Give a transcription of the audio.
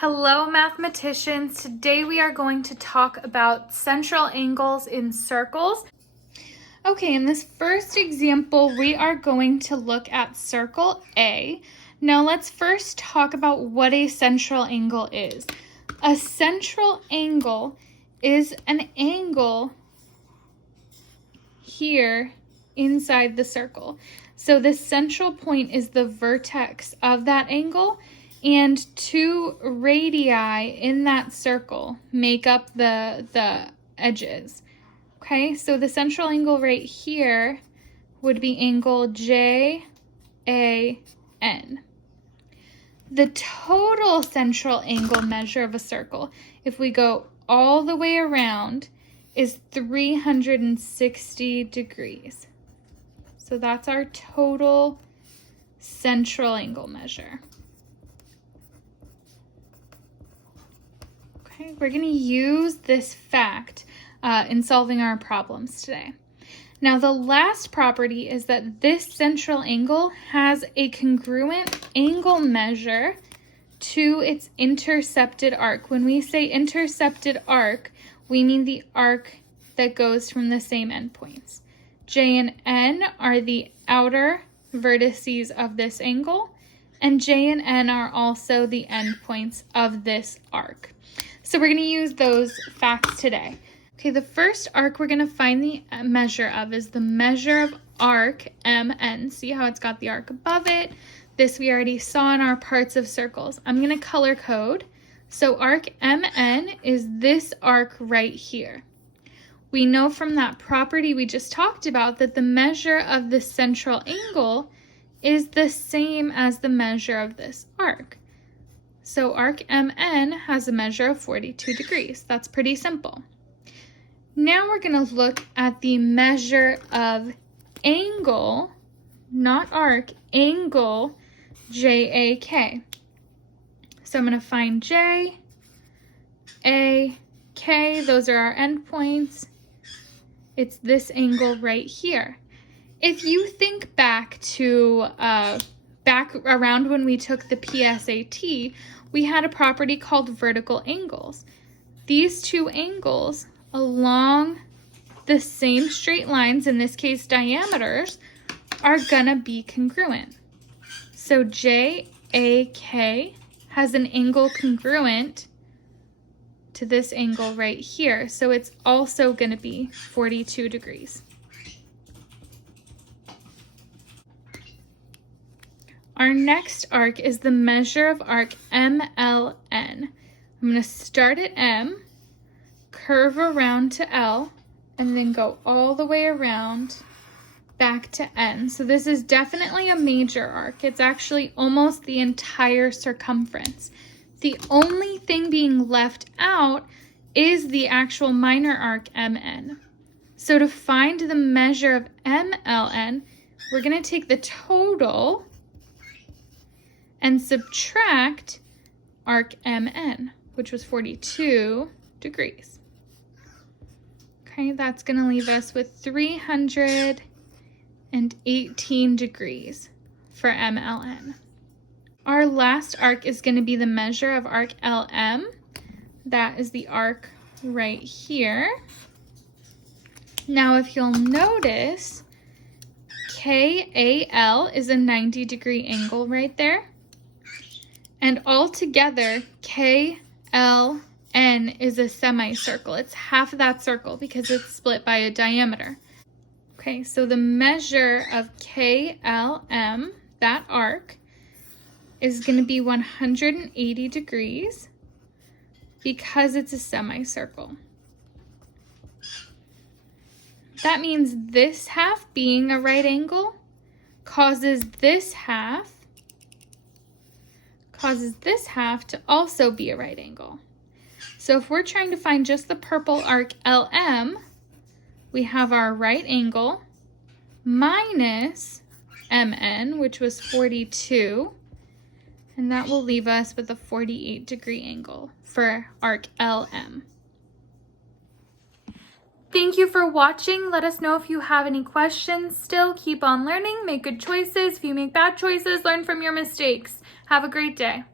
Hello mathematicians, today we are going to talk about central angles in circles. Okay, in this first example we are going to look at circle A. Now let's first talk about what a central angle is. A central angle is an angle here inside the circle. So the central point is the vertex of that angle, and two radii in that circle make up the edges. Okay, so the central angle right here would be angle JAN. The total central angle measure of a circle, if we go all the way around, is 360 degrees. So that's our total central angle measure. Okay, we're going to use this fact in solving our problems today. Now the last property is that this central angle has a congruent angle measure to its intercepted arc. When we say intercepted arc, we mean the arc that goes from the same endpoints. J and N are the outer vertices of this angle, and J and N are also the endpoints of this arc. So we're going to use those facts today. Okay, the first arc we're going to find the measure of is the measure of arc MN. See how it's got the arc above it? This we already saw in our parts of circles. I'm going to color code. So arc MN is this arc right here. We know from that property we just talked about that the measure of the central angle is the same as the measure of this arc. So arc MN has a measure of 42 degrees. That's pretty simple. Now we're going to look at the measure of angle, not arc, angle JAK. So I'm going to find J, A, K. Those are our endpoints. It's this angle right here. If you think back to back around when we took the PSAT, we had a property called vertical angles. These two angles along the same straight lines, in this case diameters, are gonna be congruent. So JAK has an angle congruent to this angle right here. So it's also gonna be 42 degrees. Our next arc is the measure of arc MLN. I'm going to start at M, curve around to L, and then go all the way around back to N. So this is definitely a major arc. It's actually almost the entire circumference. The only thing being left out is the actual minor arc MN. So to find the measure of MLN, we're going to take the total and subtract arc MN, which was 42 degrees. Okay, that's going to leave us with 318 degrees for MLN. Our last arc is going to be the measure of arc LM. That is the arc right here. Now, if you'll notice, KAL is a 90-degree angle right there. And altogether, KLN is a semicircle. It's half of that circle because it's split by a diameter. Okay, so the measure of KLM, that arc, is going to be 180 degrees because it's a semicircle. That means this half being a right angle causes this half to also be a right angle. So if we're trying to find just the purple arc LM, we have our right angle minus MN, which was 42, and that will leave us with a 48-degree angle for arc LM. Thank you for watching. Let us know if you have any questions. Still, keep on learning, make good choices. If you make bad choices, learn from your mistakes. Have a great day.